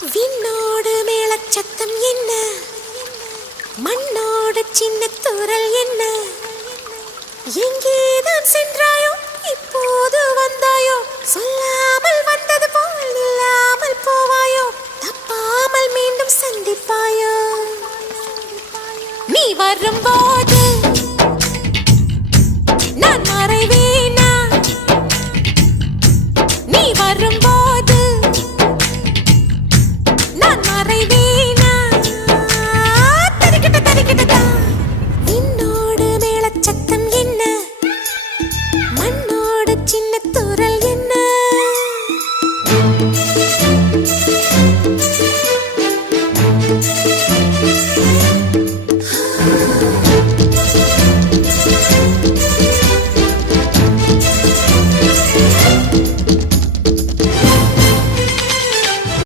விண்ணோடு மேளச்சத்தம் என்ன, மண்ணோடு சின்ன தூரல் என்ன, எங்கேதான் சென்றாயோ இப்போது வந்தாயோ, சொல்லாமல் வந்தது போல் இல்லாமல் போவாயோ, தப்பாமல் மீண்டும் சந்திப்பாயோ, நீ வரும்போது